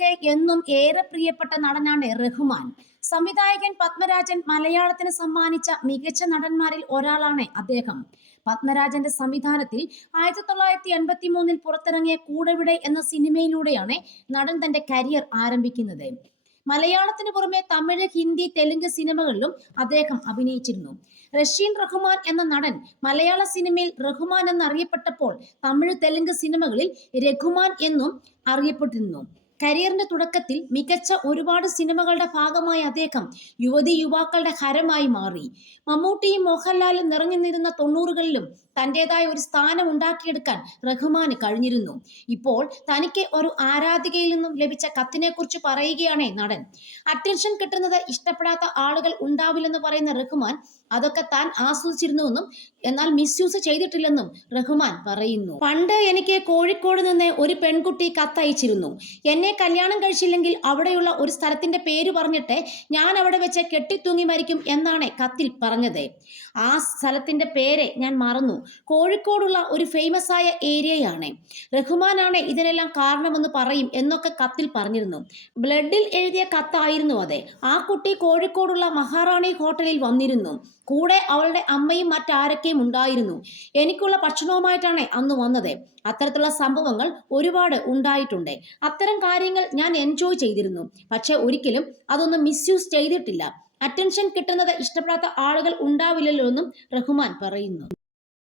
മലയാളികൾക്ക് എന്നും ഏറെ പ്രിയപ്പെട്ട നടനാണ് റഹ്മാൻ. സംവിധായകൻ പത്മരാജൻ മലയാളത്തിന് സമ്മാനിച്ച മികച്ച നടന്മാരിൽ ഒരാളാണ് അദ്ദേഹം. പത്മരാജന്റെ സംവിധാനത്തിൽ 1983 പുറത്തിറങ്ങിയ കൂടെവിടെ എന്ന സിനിമയിലൂടെയാണ് നടൻ തന്റെ കരിയർ ആരംഭിക്കുന്നത്. മലയാളത്തിന് പുറമെ തമിഴ്, ഹിന്ദി, തെലുങ്ക് സിനിമകളിലും അദ്ദേഹം അഭിനയിച്ചിരുന്നു. റഷീൻ റഹ്മാൻ എന്ന നടൻ മലയാള സിനിമയിൽ റഹ്മാൻ എന്നറിയപ്പെട്ടപ്പോൾ തമിഴ്, തെലുങ്ക് സിനിമകളിൽ രഘുമാൻ എന്നും അറിയപ്പെട്ടിരുന്നു. കരിയറിന്റെ തുടക്കത്തിൽ മികച്ച ഒരുപാട് സിനിമകളുടെ ഭാഗമായ അദ്ദേഹം യുവതി യുവാക്കളുടെ ഹരമായി മാറി. മമ്മൂട്ടിയും മോഹൻലാലും നിറഞ്ഞു നിന്നിരുന്ന 90കളിലും തന്റേതായ ഒരു സ്ഥാനം ഉണ്ടാക്കിയെടുക്കാൻ റഹ്മാന് കഴിഞ്ഞിരുന്നു. ഇപ്പോൾ തനിക്ക് ഒരു ആരാധികയിൽ നിന്നും ലഭിച്ച കത്തിനെ കുറിച്ച് പറയുകയാണ് നടൻ. അറ്റൻഷൻ കിട്ടുന്നത് ഇഷ്ടപ്പെടാത്ത ആളുകൾ ഉണ്ടാവില്ലെന്ന് പറയുന്ന റഹ്മാൻ അതൊക്കെ താൻ ആസ്വദിച്ചിരുന്നുവെന്നും എന്നാൽ മിസ്യൂസ് ചെയ്തിട്ടില്ലെന്നും റഹ്മാൻ പറയുന്നു. പണ്ട് എനിക്ക് കോഴിക്കോട് നിന്ന് ഒരു പെൺകുട്ടി കത്തയച്ചിരുന്നു. എന്നെ കല്യാണം കഴിച്ചില്ലെങ്കിൽ അവിടെയുള്ള ഒരു സ്ഥലത്തിന്റെ പേര് പറഞ്ഞിട്ട് ഞാൻ അവിടെ വെച്ച് കെട്ടിത്തൂങ്ങി മരിക്കും എന്നാണ് കത്തിൽ പറഞ്ഞത്. ആ സ്ഥലത്തിന്റെ പേര് ഞാൻ മറന്നു. കോഴിക്കോടുള്ള ഒരു ഫേമസ് ആയ ഏരിയയാണ്. റഹ്മാനാണ് ഇതിനെല്ലാം കാരണമെന്ന് പറയും എന്നൊക്കെ കത്തിൽ പറഞ്ഞിരുന്നു. ബ്ലഡിൽ എഴുതിയ കത്തായിരുന്നു അത്. ആ കുട്ടി കോഴിക്കോടുള്ള മഹാറാണി ഹോട്ടലിൽ വന്നിരുന്നു. കൂടെ അവളുടെ അമ്മയും മറ്റാരൊക്കെയും ഉണ്ടായിരുന്നു. എനിക്കുള്ള ഭക്ഷണവുമായിട്ടാണ് അന്ന് വന്നത്. അത്തരത്തിലുള്ള സംഭവങ്ങൾ ഒരുപാട് ഉണ്ടായിട്ടുണ്ട്. അത്തരം കാര്യങ്ങൾ ഞാൻ എൻജോയ് ചെയ്തിരുന്നു. പക്ഷെ ഒരിക്കലും അതൊന്നും മിസ്യൂസ് ചെയ്തിട്ടില്ല. അറ്റൻഷൻ കിട്ടുന്നത് ഇഷ്ടപ്പെടാത്ത ആളുകൾ ഉണ്ടാവില്ലല്ലോ എന്നും റഹ്മാൻ പറയുന്നു.